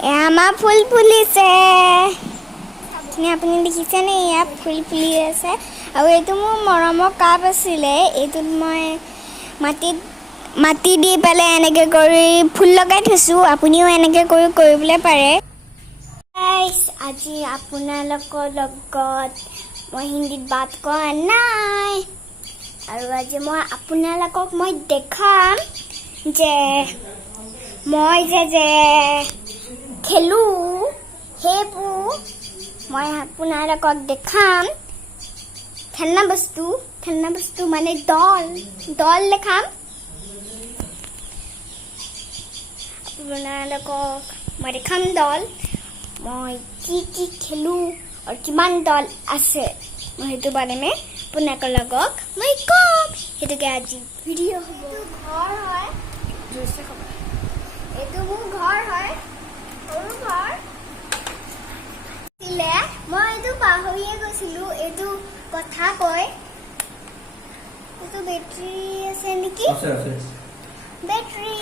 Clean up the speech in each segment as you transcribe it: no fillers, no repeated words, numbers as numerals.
আমাৰ ফুল ফুলিছে আপুনি দেখিছেনে ইয়াত ফুল ফুলি আছে আৰু এইটো মোৰ মৰমৰ কাপ আছিলে এইটোত মই মাটি দি পেলাই এনেকৈ কৰি ফুল লগাই থৈছোঁ আপুনিও এনেকৈ কৰি কৰিবলৈ পাৰে আজি আপোনালোকৰ লগত মই হিন্দীত বাত কৰা নাই আৰু আজি মই আপোনালোকক মই দেখাম যে মই যে খেলো সেইবোৰ মই আপোনালোকক দেখাম খেলনা বস্তু মানে দল দেখাম আপোনালোকক মই দেখাম দল মই কি খেলো আৰু কিমান দল আছে মই সেইটো বাৰে মে আপোনালোকক মই কম সেইটোকে আজি ভিডিঅ' হ'ব ঘৰ হয় জোৰছে ক'ব এইটো মোৰ ঘৰ হয় সৰু ঘৰ ছিলে মই এইটো পাহৰিয়ে গৈছিলোঁ এইটো কথা কয় এইটো বেটাৰী আছে নেকি বেটাৰী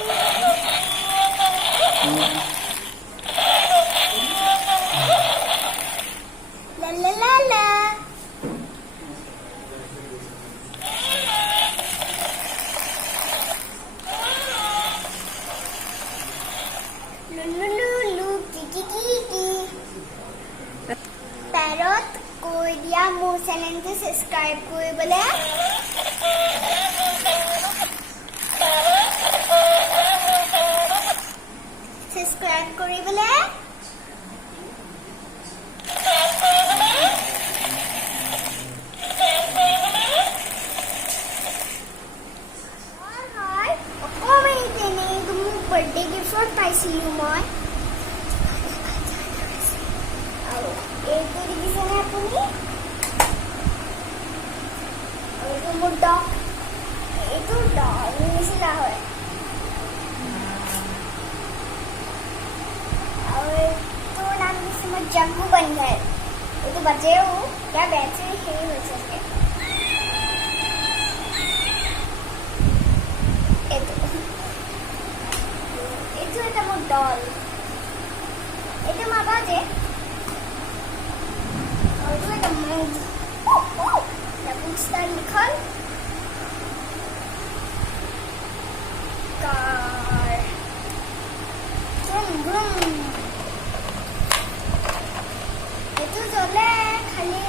লা Parrot কৈ দিয়া মোৰ চেনেলটো সাবস্ক্ৰাইব কৰিবলৈ অকণমান তেনেকৈ মোৰ বাৰ্থডে গিফ্ট পাইছিলোঁ মই আৰু এইটো দেখিছেনে আপুনি এইটো মোৰ ডগ এইটো ডগ নিচিনা হয় আৰু এইটোৰ নাম দিছে মই জাগু বন্ধে এইটো বাজেও ইয়াৰ বেটাৰী হেৰি হৈছে এইটো এটা মোৰ ডল এইটো মা বাজে itu ada main ada poster likhal car brum itu jole khali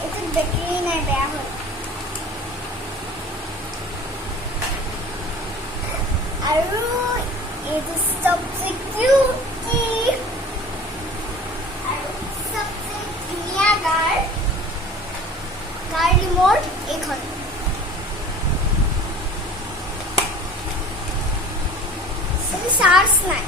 itu battery nai beya hol aru itu सबसे cute कार रिमोट এইখন চার্জ নাই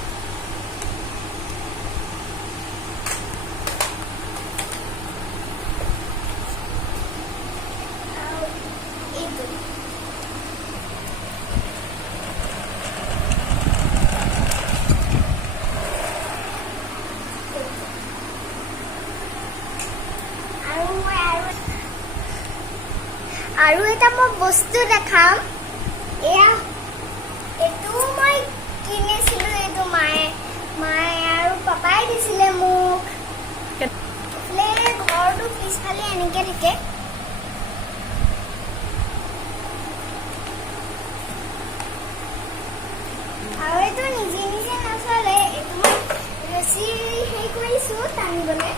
আৰু এটা মই বস্তু দেখাম এয়া এটো মই কিনিছিলোঁ এটো মায়ে আৰু পাপাই দিছিলে মোক লে ঘৰটো পিছফালে এনেকৈ থাকে আৰু এইটো নিজে নচলে এইটো মই ৰছী হেৰি কৰিছোঁ টানিবলৈ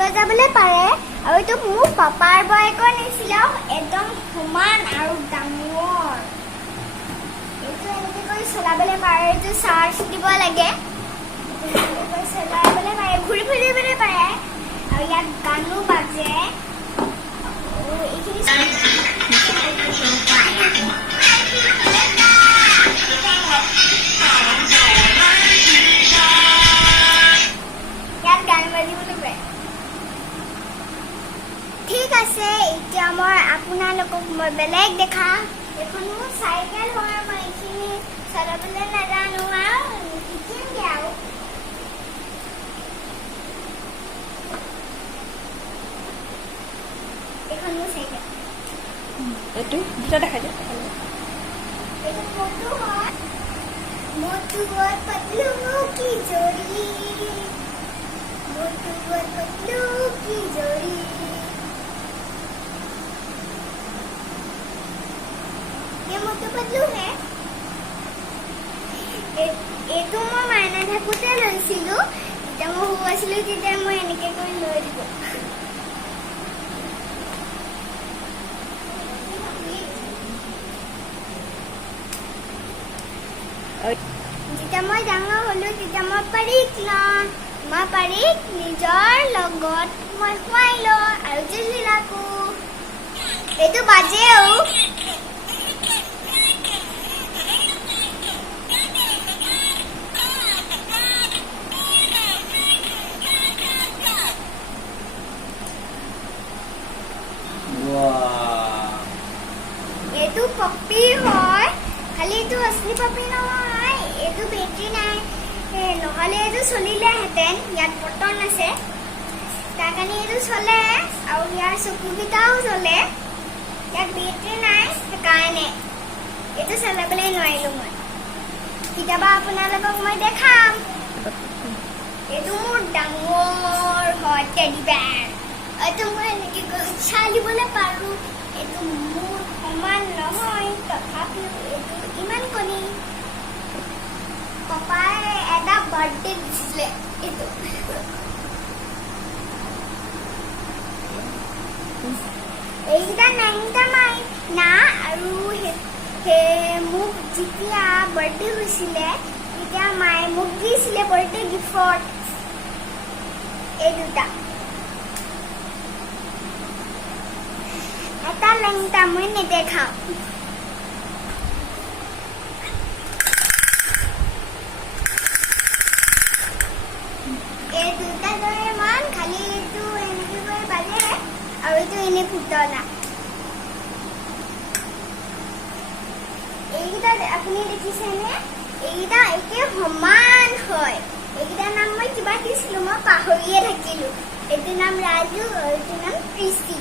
বজাবলৈ পাৰে আৰু এইটো মোৰ পাপাৰ বাইকৰ নিচিনা একদম সমান আৰু ডাঙৰ এইটো এনেকৈ কৰি চলাবলৈ পাৰে এইটো চাৰ্জ দিব লাগে চলাবলৈ পাৰে ঘূৰি ফুৰিবলৈ পাৰে আৰু ইয়াত গানো বাজে এইখিনি ইয়াত গান বাজিবলৈ পাৰে ঠিক আছে এতিয়া মই আপোনালোকক মই বেলেগ দেখা এখনো চাইকেল হয় মই এইখিনি চলাবলৈ নাজানো আৰু শিকিমগৈ আৰু এখন মোৰ চাইকেল এইটো দুটা দেখাই দিয়ক এইটো মোটু হয় मोटू और पतलू की जोड़ी मोटू और पतलू की जोड़ी ये मोटू पतलू है এইটো মই মাইনা থাকোঁতে লৈছিলোঁ যেতিয়া মই সৰু আছিলোঁ তেতিয়া মই এনেকৈ কৰি লৈ দিব যেতিয়া মই ডাঙৰ হ'লোঁ তেতিয়া মই পাৰীক লওঁ মই পাৰীক নিজৰ লগত মই শুৱাই লওঁ আৰু জুলি লাগোঁ এইটো বাজেও এইটো পপি হয় খালি এইটো असली পপি নহয় এইটো বেটাৰী নাই নহ'লে এইটো চলিলেহেঁতেন ইয়াত বটন আছে তাৰ কাৰণে এইটো চলে আৰু ইয়াৰ চকুকেইটাও জ্বলে ইয়াত বেটাৰী নাই সেইকাৰণে এইটো চলাবলৈ নোৱাৰিলোঁ মই কেতিয়াবা আপোনালোকক মই দেখাম এইটো মোৰ ডাঙৰ হয় টেডি বেৰ এইটো মই এনেকৈ চালিবলৈ পাৰোঁ এইটো মোৰ সমান নহয় তথাপিও এইটো ইমান কণী পাপাই এটা বাৰ্থডে দিছিলে এইটো এইকেইটা নাইনটা মাই না আৰু মোক যেতিয়া বাৰ্থডে হৈছিলে তেতিয়া মায়ে মোক দিছিলে বাৰ্থডে গিফ্টত এই দুটা এটা লেংটা মই নেদেখাওঁ এই দুটা দৰেমান খালি এইটো এনেকৈ কৰি বাজে আৰু এইটো এনে পুতলা এইকেইটা আপুনি দেখিছেনে এইকেইটা একে সমান হয় এইকেইটাৰ নাম মই কিবা দিছিলোঁ মই পাহৰিয়ে থাকিলোঁ এইটোৰ নাম ৰাজু আৰু এইটোৰ নাম কৃষ্টি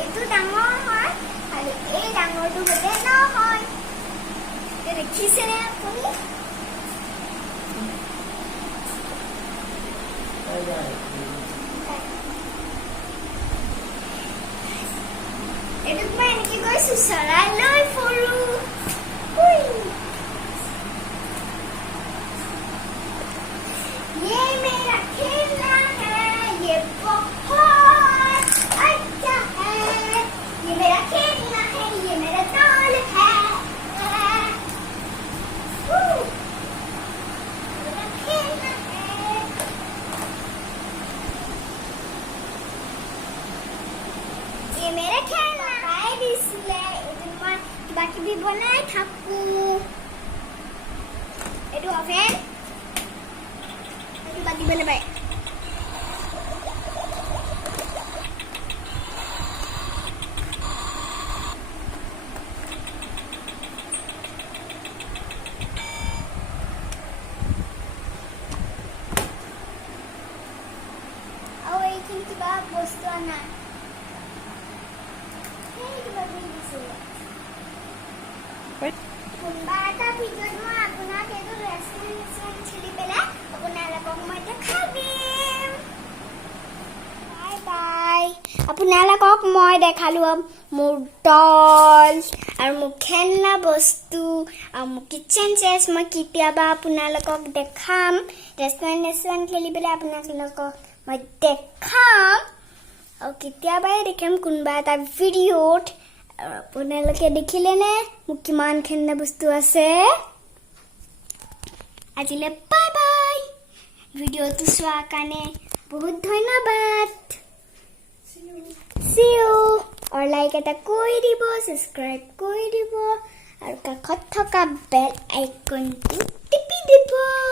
এইটো ডাঙৰ হয় আৰু এই ডাঙৰটো বোলে নহয় দেখিছেনে আপুনি এইটোক মই এনেকৈ গৈছোঁ চৰাই লৈ ফুৰোঁ ये मेरा खेलना है ये बहुत अच्छा है ये मेरा खेलना है ये मेरा डॉल है मेरा खेलना है ये मेरा खेलना है इसलिए इतना बाकी भी बनाए थाकू एटू अफेन बाकी बोले भाई और एक की बात वस्तु आना কোনোবা এটা ভিডিঅ'ত মই আপোনাক এইটো ৰেষ্টুৰেণ্ট চলি পেলাই আপোনালোকক মই দেখাই দিম বাই বাই আপোনালোকক মই দেখালোঁ মোৰ ডল আৰু মোৰ খেলনা বস্তু আৰু মোৰ কিটচেন চেছ মই কেতিয়াবা আপোনালোকক দেখাম ৰেষ্টুৰেণ্ট খেলি পেলাই আপোনালোকক মই দেখাম আৰু কেতিয়াবাই দেখাম কোনোবা এটা ভিডিঅ'ত আৰু আপোনালোকে দেখিলেনে মোক কিমান খেলনা বস্তু আছে আজিলৈ বাই বাই ভিডিঅ'টো চোৱাৰ কাৰণে বহুত ধন্যবাদ see you আৰু লাইক এটা কৰি দিব সাবস্ক্ৰাইব কৰি দিব আৰু কাষত থকা বেল আইকনটো টিপি দিব